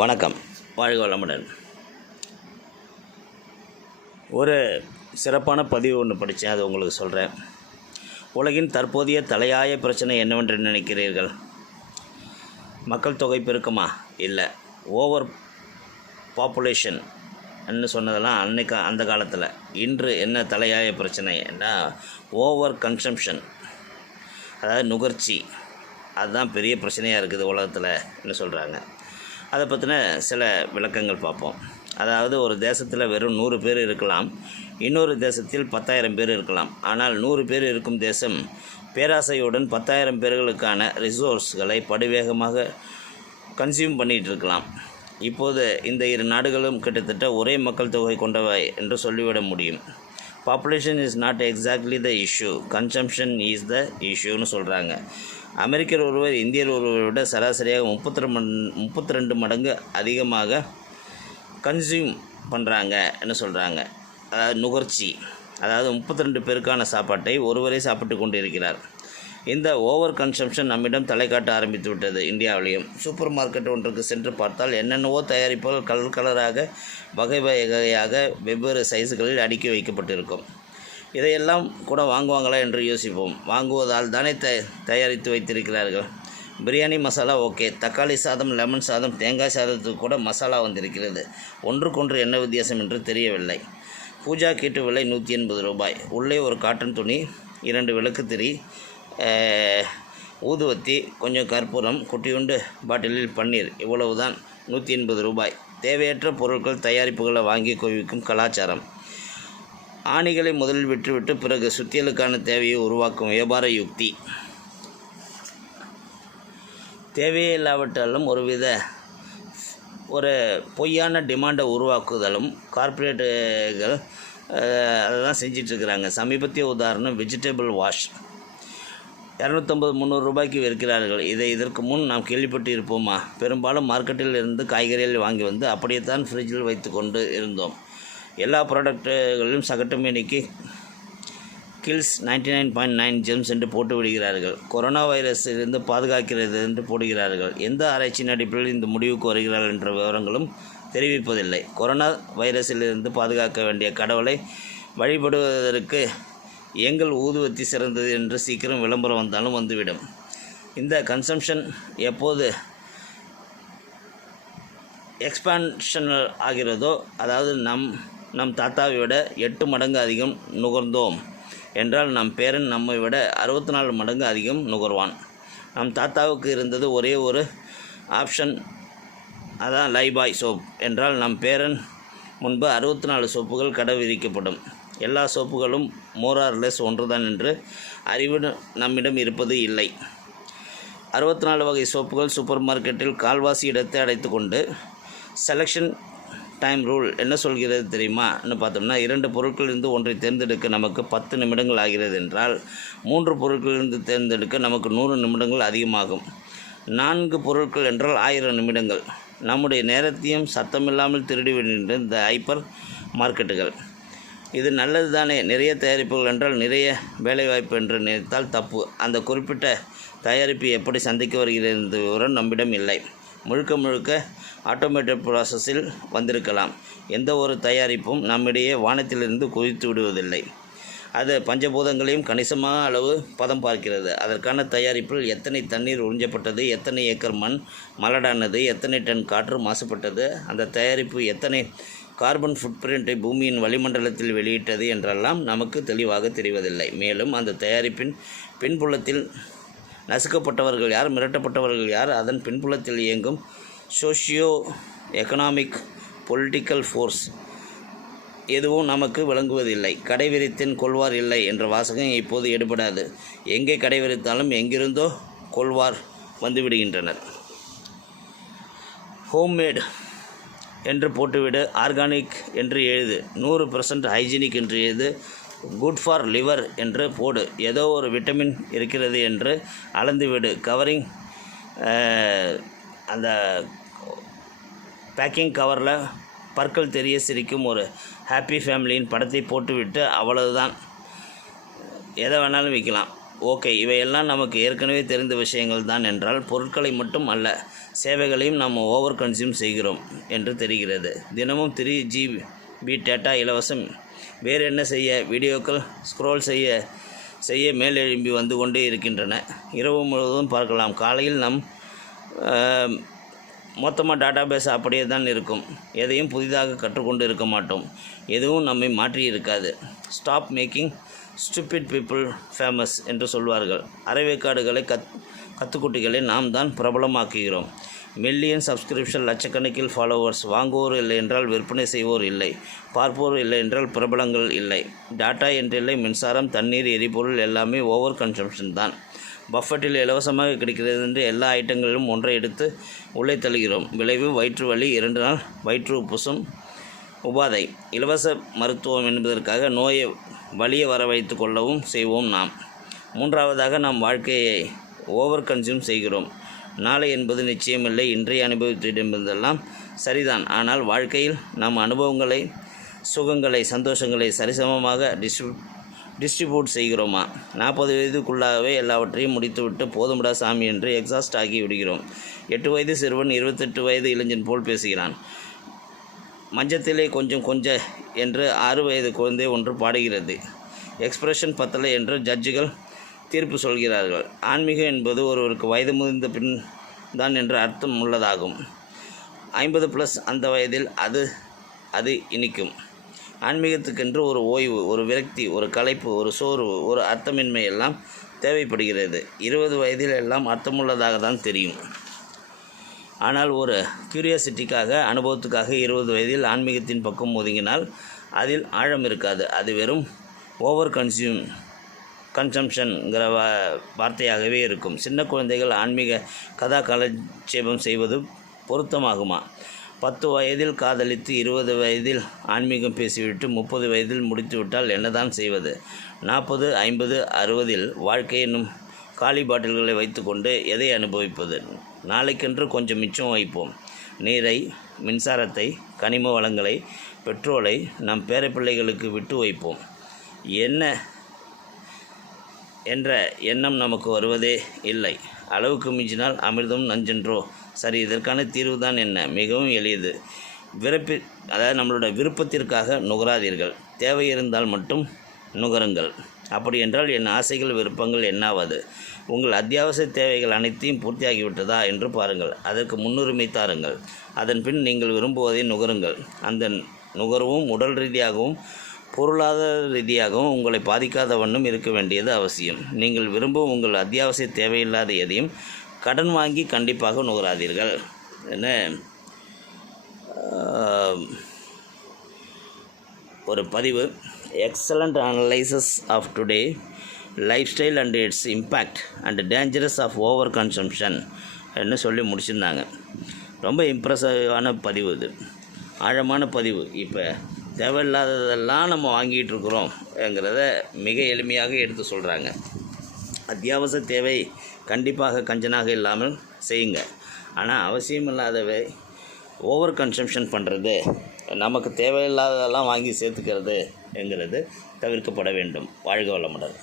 வணக்கம். வாழ்க வளமுடன். ஒரு சிறப்பான பதிவு ஒன்று படித்தேன் அது உங்களுக்கு சொல்கிறேன் உலகின் தற்போதைய தலையாய பிரச்சனை என்னவென்று நினைக்கிறீர்கள்? மக்கள் தொகை பெருக்கமா? இல்லை. ஓவர் பாப்புலேஷன் என்ன சொன்னதெல்லாம் அன்னைக்கு அந்த காலத்தில். இன்று என்ன தலையாய பிரச்சனைன்னா ஓவர் கன்சம்ஷன் அதாவது நுகர்ச்சி. அதுதான் பெரிய பிரச்சனையாக இருக்குது உலகத்தில் என்ன சொல்கிறாங்க அதை பற்றின சில விளக்கங்கள் பார்ப்போம். அதாவது ஒரு தேசத்தில் வெறும் நூறு பேர் இருக்கலாம் இன்னொரு தேசத்தில் பத்தாயிரம் பேர் இருக்கலாம். ஆனால் நூறு பேர் இருக்கும் தேசம் பேராசையுடன் பத்தாயிரம் பேர்களுக்கான ரிசோர்ஸ்களை படுவேகமாக கன்சியூம் பண்ணிகிட்டு இருக்கலாம். இப்போது இந்த இரு நாடுகளும் கிட்டத்தட்ட ஒரே மக்கள் தொகை கொண்டவை என்று சொல்லிவிட முடியும். Population is not exactly the issue consumption is the இஷ்யூன்னு சொல்கிறாங்க அமெரிக்கர் ஒருவர் இந்தியர் ஒருவரை விட சராசரியாக முப்பத்தி ரெண்டு முப்பத்தி ரெண்டு மடங்கு அதிகமாக கன்சியூம் பண்ணுறாங்க என்ன சொல்கிறாங்க அதாவது நுகர்ச்சி. அதாவது முப்பத்தி ரெண்டு பேருக்கான சாப்பாட்டை ஒருவரே சாப்பிட்டு கொண்டிருக்கிறார். இந்த ஓவர் கன்சம்ஷன் நம்மிடம் தலை காட்ட ஆரம்பித்து விட்டது இந்தியாவிலையும். சூப்பர் மார்க்கெட் ஒன்றுக்கு சென்று பார்த்தால் என்னென்னவோ தயாரிப்புகள் கலர் கலராக வகை வகையாக வெவ்வேறு சைஸுகளில் அடுக்கி வைக்கப்பட்டிருக்கும். இதையெல்லாம் கூட வாங்குவாங்களா என்று யோசிப்போம். வாங்குவதால் தானே த தயாரித்து வைத்திருக்கிறார்கள். பிரியாணி மசாலா ஓகே. தக்காளி சாதம் லெமன் சாதம் தேங்காய் சாதத்துக்கு கூட மசாலா வந்திருக்கிறது. ஒன்றுக்கொன்று என்ன வித்தியாசம் என்று தெரியவில்லை. பூஜா கீட்டு விலை நூற்றி எண்பது ரூபாய். உள்ளே ஒரு காட்டன் துணி இரண்டு விளக்கு திரி ஊதுவத்தி கொஞ்சம் கற்பூரம் குட்டியுண்டு பாட்டிலில் பன்னீர் இவ்வளவுதான். நூற்றி எண்பது ரூபாய். தேவையற்ற பொருட்கள் தயாரிப்புகளை வாங்கி குவிக்கும் கலாச்சாரம். ஆணிகளை முதலில் விட்டுவிட்டு பிறகு சுத்தியலுக்கான தேவையை உருவாக்கும் வியாபார யுக்தி. தேவையே இல்லாவிட்டாலும் ஒருவித ஒரு பொய்யான டிமாண்டை உருவாக்குதலும் கார்ப்பரேட்டுகள் அதெல்லாம் செஞ்சிட்ருக்கிறாங்க. சமீபத்திய உதாரணம் வெஜிடபிள் வாஷ். இரநூத்தம்பது முந்நூறு ரூபாய்க்கு விற்கிறார்கள். இதை இதற்கு முன் நாம் கேள்விப்பட்டு இருப்போமா பெரும்பாலும் மார்க்கெட்டில் இருந்து காய்கறிகள் வாங்கி வந்து அப்படியே தான் ஃப்ரிட்ஜில் வைத்து கொண்டு இருந்தோம். எல்லா ப்ராடக்ட்டுகளிலும் சகட்டு மேனிக்கு kills ninety nine point nine germs என்று போட்டு விடுகிறார்கள். கொரோனா வைரஸிலிருந்து பாதுகாக்கிறது என்று போடுகிறார்கள். எந்த ஆராய்ச்சியின் அடிப்படையில் இந்த முடிவுக்கு வருகிறார்கள் என்ற விவரங்களும் தெரிவிப்பதில்லை. கொரோனா வைரஸிலிருந்து பாதுகாக்க வேண்டிய கடவுளை வழிபடுவதற்கு எங்கள் ஊதுவத்தி சிறந்தது என்று சீக்கிரம் விளம்பரம் வந்தாலும் வந்துவிடும். இந்த கன்சம்ஷன் எப்போது எக்ஸ்பான்ஷனல் ஆகிறதோ அதாவது நம் நம் தாத்தாவை விட எட்டு மடங்கு அதிகம் நுகர்ந்தோம். என்றால் நம் பேரன் நம்மை விட அறுபத்தி நாலு மடங்கு அதிகம் நுகர்வான். நம் தாத்தாவுக்கு இருந்தது ஒரே ஒரு ஆப்ஷன் அதான் லைபாய் சோப். என்றால் நம் பேரன் முன்பு அறுபத்தி நாலு சோப்புகள் கடை விதிக்கப்படும். எல்லா சோப்புகளும் மோரார்லெஸ் ஒன்றுதான் என்று அறிவு நம்மிடம் இருப்பது இல்லை. அறுபத்தி நாலு வகை சோப்புகள் சூப்பர் மார்க்கெட்டில் கால்வாசி இடத்தை அடைத்து கொண்டு செலெக்ஷன் டைம் ரூல் என்ன சொல்கிறது தெரியுமான்னு பார்த்தோம்னா இரண்டு பொருட்களிலிருந்து ஒன்றை தேர்ந்தெடுக்க நமக்கு பத்து நிமிடங்கள் ஆகிறது என்றால் மூன்று பொருட்களிலிருந்து தேர்ந்தெடுக்க நமக்கு நூறு நிமிடங்கள் அதிகமாகும். நான்கு பொருட்கள் என்றால் ஆயிரம் நிமிடங்கள். நம்முடைய நேரத்தையும் சத்தமில்லாமல் திருடி விடுகின்ற இந்த ஹைப்பர் மார்க்கெட்டுகள் இது நல்லது தானே. நிறைய தயாரிப்புகள் என்றால் நிறைய வேலைவாய்ப்பு என்று நினைத்தால் தப்பு. அந்த குறிப்பிட்ட தயாரிப்பு எப்படி சந்திக்க வருகிறது என்ற விவரம் நம்மிடம் இல்லை. முழுக்க முழுக்க ஆட்டோமேட்டட் ப்ராசஸில் வந்திருக்கலாம். எந்த ஒரு தயாரிப்பும் நம்மிடையே வானத்திலிருந்து குதித்து விடுவதில்லை. அது பஞ்சபூதங்களையும் கணிசமான அளவு பதம் பார்க்கிறது. அதற்கான தயாரிப்பில் எத்தனை தண்ணீர் உறிஞ்சப்பட்டது எத்தனை ஏக்கர் மண் மலடானது எத்தனை டன் காற்று மாசுபட்டது அந்த தயாரிப்பு எத்தனை கார்பன் ஃபுட்பிரிண்ட்டை பூமியின் வளிமண்டலத்தில் வெளியிட்டது என்றெல்லாம் நமக்கு தெளிவாக தெரிவதில்லை. மேலும் அந்த தயாரிப்பின் பின்புலத்தில் நசுக்கப்பட்டவர்கள் யார் மிரட்டப்பட்டவர்கள் யார் அதன் பின்புலத்தில் இயங்கும் சோஷியோ எக்கனாமிக் பொலிட்டிக்கல் ஃபோர்ஸ் எதுவும் நமக்கு விளங்குவதில்லை. கடை விரித்தேன் கொள்வார் இல்லை என்ற வாசகம் இப்போது எடுபடாது. எங்கே கடை விரித்தாலும் எங்கிருந்தோ கொள்வார் வந்துவிடுகின்றனர். ஹோம்மேட் என்று போட்டுவிடு. ஆர்கானிக் என்று எழுது. நூறு பர்சன்ட் ஹைஜீனிக் என்று எழுது. குட் ஃபார் லிவர் என்று போடு. ஏதோ ஒரு விட்டமின் இருக்கிறது என்று அளந்துவிடு. கவரிங் அந்த பேக்கிங் கவரில் பற்கள் தெரிய சிரிக்கும் ஒரு ஹாப்பி ஃபேமிலியின் படத்தை போட்டுவிட்டு அவ்வளவுதான். எதை வேணாலும் விற்கலாம். ஓகே இவையெல்லாம் நமக்கு ஏற்கனவே தெரிந்த விஷயங்கள் தான் என்றால் பொருட்களை மட்டும் அல்ல சேவைகளையும் நாம் ஓவர் கன்சியூம் செய்கிறோம் என்று தெரிகிறது. தினமும் த்ரீ ஜிபி டேட்டா இலவசம். வேறு என்ன செய்ய வீடியோக்கள் ஸ்க்ரோல் செய்ய செய்ய மேலெழும்பி வந்து கொண்டே இருக்கின்றன. இரவு முழுவதும் பார்க்கலாம். காலையில் நம் மொத்தமாக டாட்டா பேஸ் அப்படியே தான் இருக்கும். எதையும் புதிதாக கற்றுக்கொண்டு இருக்க மாட்டோம். எதுவும் நம்மை மாற்றி இருக்காது. Stop making stupid people famous என்று சொல்வார்கள். அரைவேக்காடுகளை கத் கத்துக்குட்டிகளை நாம் தான் பிரபலமாக்குகிறோம். மில்லியன் சப்ஸ்கிரிப்ஷன் லட்சக்கணக்கில் ஃபாலோவர்ஸ் வாங்குவோர் இல்லை என்றால் விற்பனை செய்வோர் இல்லை. பார்ப்போர் இல்லை என்றால் பிரபலங்கள் இல்லை. டாட்டா என்றில்லை மின்சாரம் தண்ணீர் எரிபொருள் எல்லாமே ஓவர் கன்சம்ஷன் தான். பஃபட்டில் இலவசமாக கிடைக்கிறது என்று எல்லா ஐட்டங்களிலும் ஒன்றை எடுத்து உள்ளே தள்ளுகிறோம். விளைவு வயிற்று வலி இரண்டு நாள் வயிற்று உப்புசும் உபாதை. இலவச மருத்துவம் என்பதற்காக நோயை வலிய வர வைத்து கொள்ளவும் செய்வோம் நாம். மூன்றாவதாக நாம் வாழ்க்கையை ஓவர் கன்சியூம் செய்கிறோம். நாளை என்பது நிச்சயமில்லை. இன்றைய அனுபவத்திடமெல்லாம் சரிதான். ஆனால் வாழ்க்கையில் நம் அனுபவங்களை சுகங்களை சந்தோஷங்களை சரிசமமாக டிஸ்ட்ரி டிஸ்ட்ரிபியூட் செய்கிறோமா? நாற்பது வயதுக்குள்ளாகவே எல்லாவற்றையும் முடித்துவிட்டு போதும்டா சாமி என்று எக்ஸாஸ்ட் ஆகி விடுகிறோம். எட்டு வயது சிறுவன் இருபத்தெட்டு வயது இளைஞன் போல் பேசுகிறான். மஞ்சத்திலே கொஞ்சம் கொஞ்சம் என்று ஆறு வயது குழந்தை ஒன்று பாடுகிறது. எக்ஸ்பிரஷன் பத்தலை என்று ஜட்ஜுகள் தீர்ப்பு சொல்கிறார்கள். ஆன்மீகம் என்பது ஒருவருக்கு வயது முதிர்ந்த பின் தான் என்று அர்த்தம் உள்ளதாகும். ஐம்பது ப்ளஸ் அந்த வயதில் அது அது இனிக்கும். ஆன்மீகத்துக்கென்று ஒரு ஓய்வு ஒரு விரக்தி ஒரு களைப்பு ஒரு சோர்வு ஒரு அர்த்தமின்மை எல்லாம் தேவைப்படுகிறது. இருபது வயதில் எல்லாம் அர்த்தமுள்ளதாக தான் தெரியும். ஆனால் ஒரு கியூரியாசிட்டிக்காக அனுபவத்துக்காக இருபது வயதில் ஆன்மீகத்தின் பக்கம் ஒதுங்கினால் அதில் ஆழம் இருக்காது. அது வெறும் ஓவர் கன்சியூம் கன்சம்ஷன்கிற வார்த்தையாகவே இருக்கும். சின்ன குழந்தைகள் ஆன்மீக கதா கலட்சேபம் செய்வது பொருத்தமாகுமா? பத்து வயதில் காதலித்து இருபது வயதில் ஆன்மீகம் பேசிவிட்டு முப்பது வயதில் முடித்துவிட்டால் என்னதான் செய்வது? நாற்பது ஐம்பது அறுபதில் வாழ்க்கை என்னும் காலி பாட்டில்களை வைத்துக்கொண்டு எதை அனுபவிப்பது? நாளைக்கென்று கொஞ்சம் மிச்சம் வைப்போம். நீரை மின்சாரத்தை கனிம வளங்களை பெட்ரோலை நம் பேரப்பிள்ளைகளுக்கு விட்டு வைப்போம். என்ன என்ற எண்ணம் நமக்கு வருவதே இல்லை. அளவுக்கு மிஞ்சினால் அமிர்தம் நஞ்சென்றோ? சரி இதற்கான தீர்வு தான் என்ன? மிகவும் எளியது விருப்பி அதாவது நம்மளோட விருப்பத்திற்காக நுகராதீர்கள். தேவை இருந்தால் மட்டும் நுகருங்கள். அப்படி என்றால் என் ஆசைகள் விருப்பங்கள் என்னாவது? உங்கள் அத்தியாவசிய தேவைகள் அனைத்தையும் பூர்த்தியாகிவிட்டதா என்று பாருங்கள். அதற்கு முன்னுரிமை தாருங்கள். அதன் பின் நீங்கள் விரும்புவதை நுகருங்கள். அந்த நுகர்வும் உடல் ரீதியாகவும் பொருளாதார ரீதியாகவும் உங்களை பாதிக்காத வண்ணம் இருக்க வேண்டியது அவசியம். நீங்கள் விரும்பும் உங்கள் அத்தியாவசிய தேவையில்லாத எதையும் கடன் வாங்கி கண்டிப்பாக நுகராதீர்கள். என்ன? ஒரு பதிவு. Excellent analysis of today lifestyle and its impact and dangerous of over consumption என்று சொல்லி முடிச்சிருந்தாங்க. ரொம்ப இம்ப்ரெசிவான பதிவு இது. ஆழமான பதிவு. இப்போ தேவையில்லாததெல்லாம் நம்ம வாங்கிட்டு இருக்கிறோம்ங்கிறத மிக எளிமையாக எடுத்து சொல்கிறாங்க அத்தியாவசிய தேவை கண்டிப்பாக கஞ்சனாக இல்லாமல் செய்யுங்க. ஆனால் அவசியமில்லாதவை ஓவர் கன்சம்ஷன் பண்ணுறது நமக்கு தேவையில்லாததெல்லாம் வாங்கி சேர்த்துக்கிறது. என்கிறது தவிர்க்கப்பட வேண்டும். வாழ்க வளமுடன்.